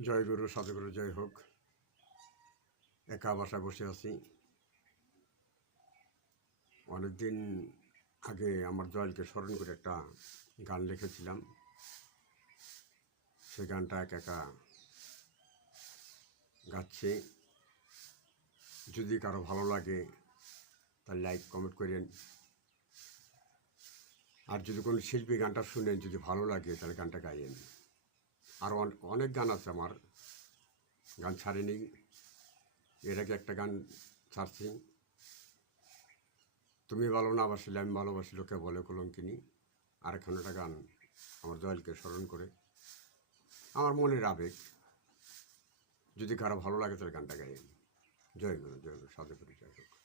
জয় গুরু সতগুরু জয় হোক। একা বাসায় বসে আছি। অনেকদিন আগে আমার জয়লকে স্মরণ করে একটা গান লিখেছিলাম। সেই গানটা একা একা গাচ্ছি। যদি কারও ভালো লাগে, তার লাইক, কমেন্ট করেন। আর যদি কোনো শিল্পী গানটা শুনেন, যদি ভালো লাগে, তাহলে গানটা গাইয়েন। আর অন- অনেক গান আছে আমার। গান ছাড়িনি। এর আগে একটা গান ছাড়ছি। তুমি ভালো না বাসিলে আমি ভালোবাসি, লোকে বলে কলঙ্কিনি। আর এখন একটা গান আমার দয়ালকে স্মরণ করে। আমার মনের আবেগ। যদি কারও ভালো লাগে তাহলে গানটা গাইয়েন জয় গুরু জয় গুরু, সাধু করি জয় হোক।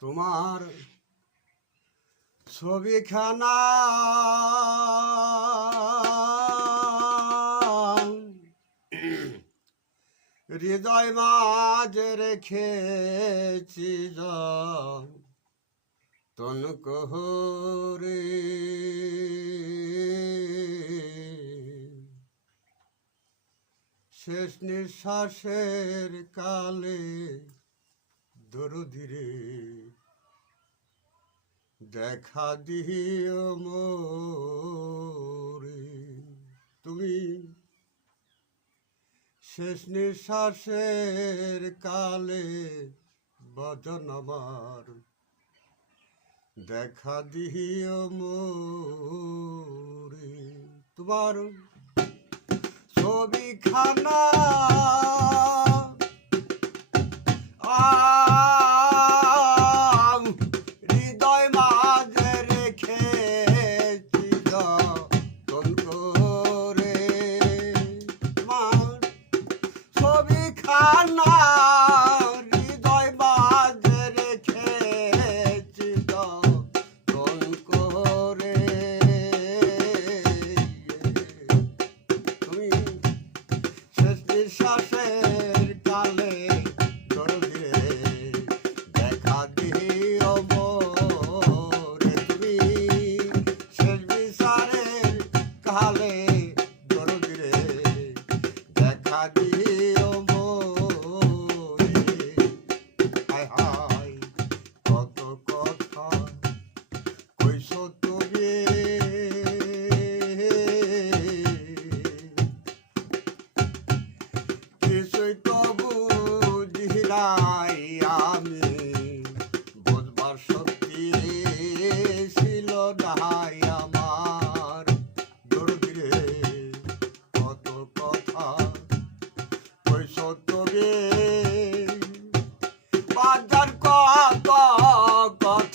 তোমার ছবিখানা হৃদয় মাঝে রেখেছি তন কহরে। শেষ নিঃশ্বাসের কালে দরদিরে দেখা দিও মোরে। তুমি শেষ নিঃশ্বাসের কালে বদন আমার। দেখা দিও মোরে। তোমার ছবিখানা আম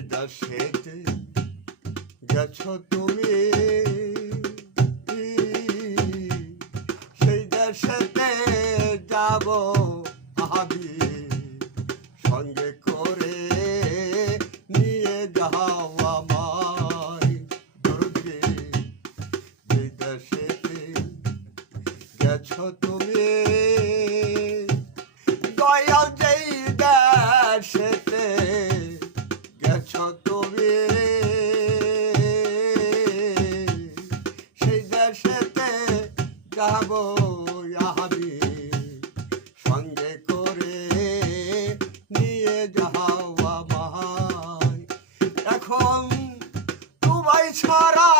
যে দেশেতে গেছো সেই দেশেতে যাব আমি দুবাই ছাড়া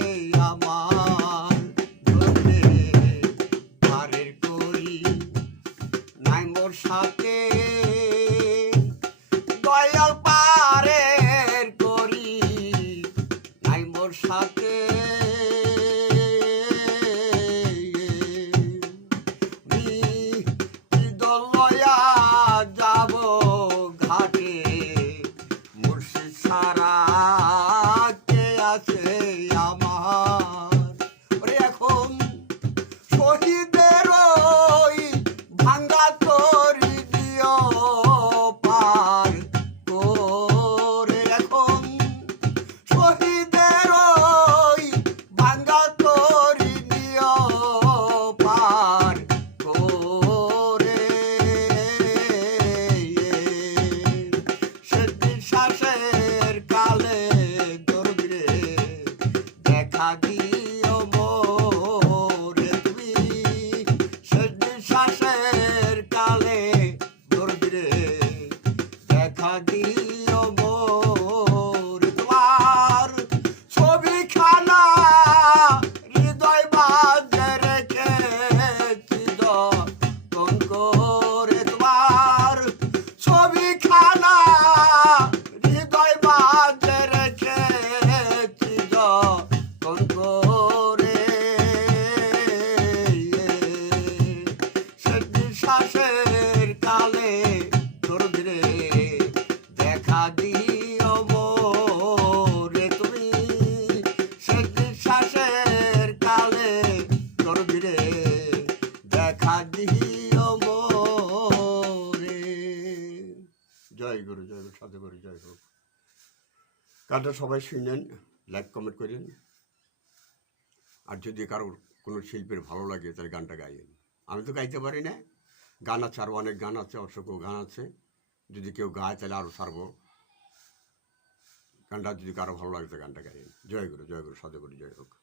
দেখা তোর দেখা দিও মোরে জয় গুরু জয় গুরু, সাধু গুরু, জয় হোক গানটা সবাই শুনেন, লাইক, কমেন্ট করেন। আর যদি কারোর কোনো শিল্পীর ভালো লাগে, তাহলে গানটা গাইয়েন। আমি তো গাইতে পারি না। গান আছে আরও অনেক গান আছে, অসংখ্য গান আছে। যদি কেউ গায়, তাহলে আরও ছাড়বো গানটা যদি কারও ভালো লাগে তো গানটা গাইয়েন। জয় গুরু জয় গুরু, সাধু গুরু, জয় হোক।